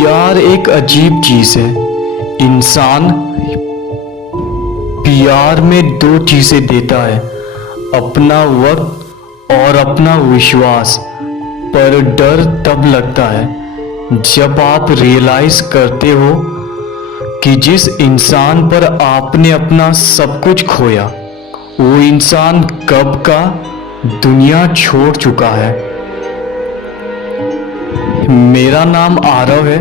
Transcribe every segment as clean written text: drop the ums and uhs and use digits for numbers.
प्यार एक अजीब चीज है। इंसान प्यार में दो चीजें देता है, अपना वक्त और अपना विश्वास। पर डर तब लगता है जब आप रियलाइज करते हो कि जिस इंसान पर आपने अपना सब कुछ खोया, वो इंसान कब का दुनिया छोड़ चुका है। मेरा नाम आरव है।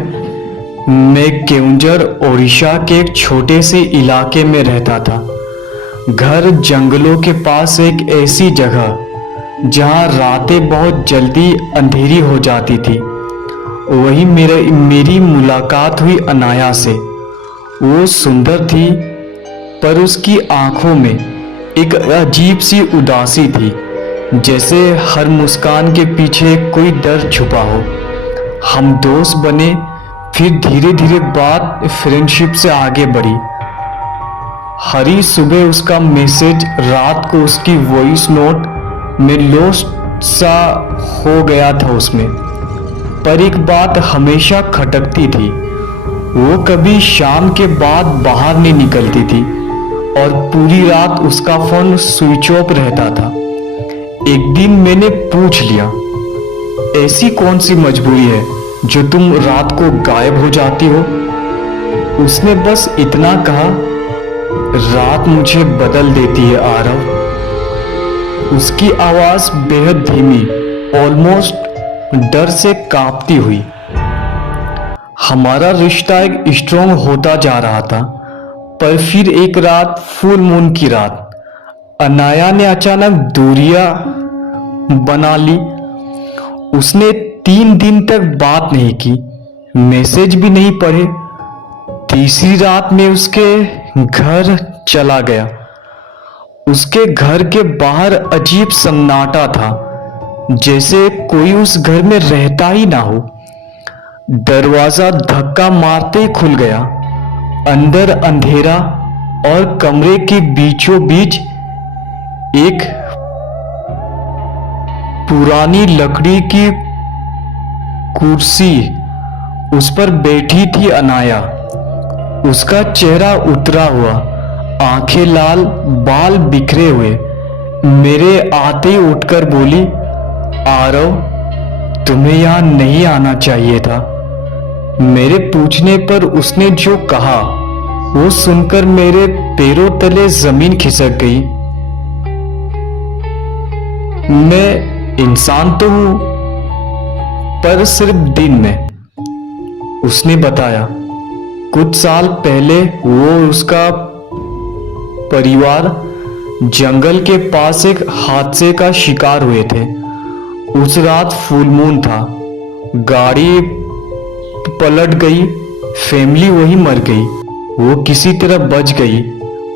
मैं केओंझर ओडिशा के एक छोटे से इलाके में रहता था। घर जंगलों के पास एक ऐसी जगह जहां रातें बहुत जल्दी अंधेरी हो जाती थी। वही मेरी मुलाकात हुई अनाया से। वो सुंदर थी, पर उसकी आंखों में एक अजीब सी उदासी थी, जैसे हर मुस्कान के पीछे कोई दर्द छुपा हो। हम दोस्त बने, फिर धीरे धीरे बात फ्रेंडशिप से आगे बढ़ी। हरी सुबह उसका मैसेज, रात को उसकी वॉइस नोट में लॉस्ट सा हो गया था उसमें। पर एक बात हमेशा खटकती थी, वो कभी शाम के बाद बाहर नहीं निकलती थी और पूरी रात उसका फोन स्विच ऑफ रहता था। एक दिन मैंने पूछ लिया, ऐसी कौन सी मजबूरी है जो तुम रात को गायब हो जाती हो? उसने बस इतना कहा, रात मुझे बदल देती है आरव। उसकी आवाज बेहद धीमी, ऑलमोस्ट डर से कांपती हुई। हमारा रिश्ता एक स्ट्रॉन्ग होता जा रहा था, पर फिर एक रात, फुल मून की रात, अनाया ने अचानक दूरियां बना ली। उसने 3 दिन तक बात नहीं की, मैसेज भी नहीं पढ़े। तीसरी रात में उसके घर चला गया। उसके घर के बाहर अजीब सन्नाटा था, जैसे कोई उस घर में रहता ही ना हो। दरवाजा धक्का मारते ही खुल गया। अंदर अंधेरा और कमरे के बीचों बीच एक पुरानी लकड़ी की कुर्सी, उस पर बैठी थी अनाया। उसका चेहरा उतरा हुआ, आंखें लाल, बाल बिखरे हुए। मेरे आते ही उठकर बोली, आरव, तुम्हें यहां नहीं आना चाहिए था। मेरे पूछने पर उसने जो कहा, वो सुनकर मेरे पैरों तले जमीन खिसक गई। मैं इंसान तो हूं, पर सिर्फ दिन में, उसने बताया। कुछ साल पहले वो उसका परिवार जंगल के पास एक हादसे का शिकार हुए थे। उस रात फुल मून था। गाड़ी पलट गई, फैमिली वही मर गई। वो किसी तरह बच गई,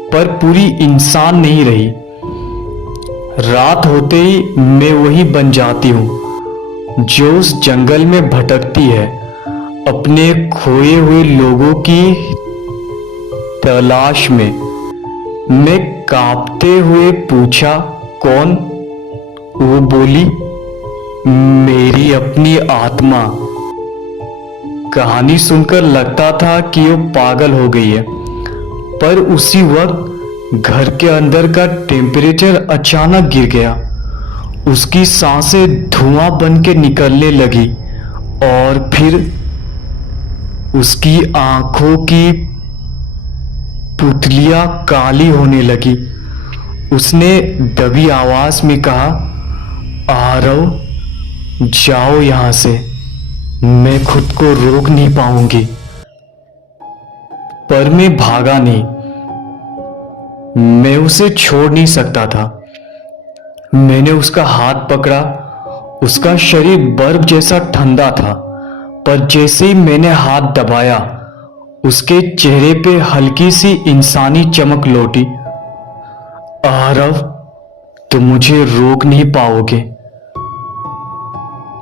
पर पूरी इंसान नहीं रही। रात होते ही मैं वही बन जाती हूं, जो उस जंगल में भटकती है, अपने खोए हुए लोगों की तलाश में। मैं कांपते हुए पूछा, कौन? वो बोली, मेरी अपनी आत्मा। कहानी सुनकर लगता था कि वो पागल हो गई है, पर उसी वक्त घर के अंदर का टेम्परेचर अचानक गिर गया। उसकी सांसें धुआं बन के निकलने लगी और फिर उसकी आंखों की पुतलियां काली होने लगी। उसने दबी आवाज में कहा, आरव, जाओ यहां से, मैं खुद को रोक नहीं पाऊंगी। पर मैं भागा नहीं। मैं उसे छोड़ नहीं सकता था। मैंने उसका हाथ पकड़ा। उसका शरीर बर्फ जैसा ठंडा था, पर जैसे ही मैंने हाथ दबाया, उसके चेहरे पे हल्की सी इंसानी चमक लौटी। आरव, तुम मुझे रोक नहीं पाओगे,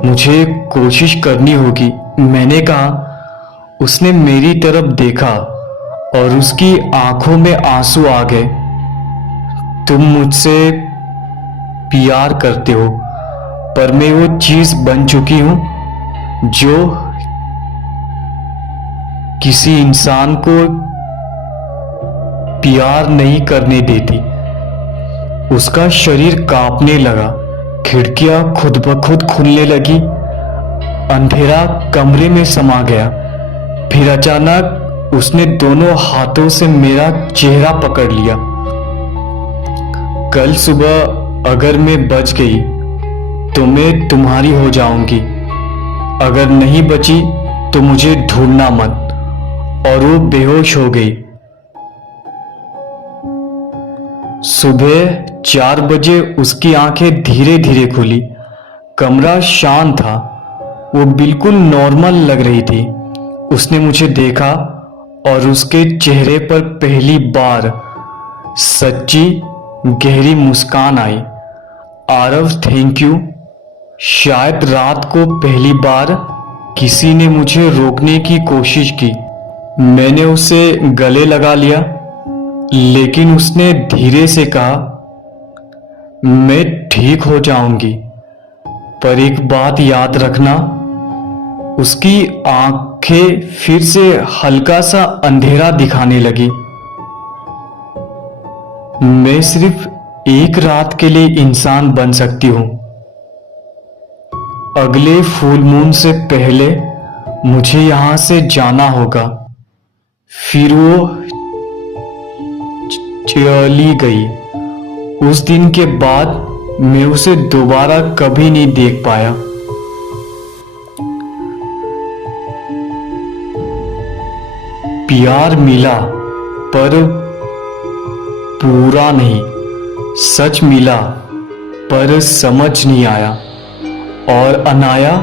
मुझे कोशिश करनी होगी, मैंने कहा। उसने मेरी तरफ देखा और उसकी आंखों में आंसू आ गए। तुम मुझसे प्यार करते हो, पर मैं वो चीज बन चुकी हूं जो किसी इंसान को प्यार नहीं करने देती। उसका शरीर कांपने लगा, खिड़कियां खुद ब खुद खुलने लगी, अंधेरा कमरे में समा गया। फिर अचानक उसने दोनों हाथों से मेरा चेहरा पकड़ लिया। कल सुबह अगर मैं बच गई तो मैं तुम्हारी हो जाऊंगी, अगर नहीं बची तो मुझे ढूंढना मत। और वो बेहोश हो गई। सुबह 4 बजे उसकी आंखें धीरे धीरे खुली। कमरा शांत था, वो बिल्कुल नॉर्मल लग रही थी। उसने मुझे देखा और उसके चेहरे पर पहली बार सच्ची गहरी मुस्कान आई। Aarav, thank you. शायद रात को पहली बार किसी ने मुझे रोकने की कोशिश की। मैंने उसे गले लगा लिया, लेकिन उसने धीरे से कहा, मैं ठीक हो जाऊंगी, पर एक बात याद रखना। उसकी आंखें फिर से हल्का सा अंधेरा दिखाने लगी। मैं सिर्फ एक रात के लिए इंसान बन सकती हूं। अगले फुल मून से पहले मुझे यहां से जाना होगा। फिर वो चली गई। उस दिन के बाद मैं उसे दोबारा कभी नहीं देख पाया। प्यार मिला, पर पूरा नहीं। सच मिला, पर समझ नहीं आया। और अनाया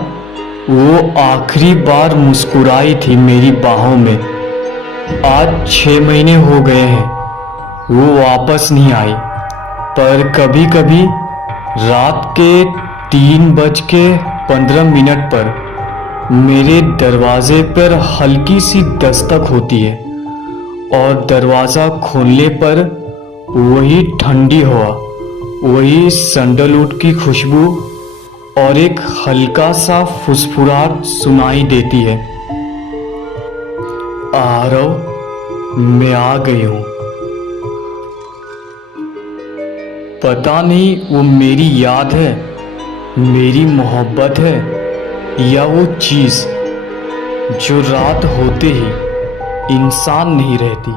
वो आखिरी बार मुस्कुराई थी मेरी बाहों में। आज 6 महीने हो गए हैं, वो वापस नहीं आई। पर कभी कभी रात के 3:15 पर मेरे दरवाजे पर हल्की सी दस्तक होती है, और दरवाजा खोलने पर वही ठंडी हवा, वही सैंडलवुड की खुशबू और एक हल्का सा फुसफुसाहट सुनाई देती है। आरव, मैं आ गई हूं। पता नहीं वो मेरी याद है, मेरी मोहब्बत है, या वो चीज जो रात होते ही इंसान नहीं रहती।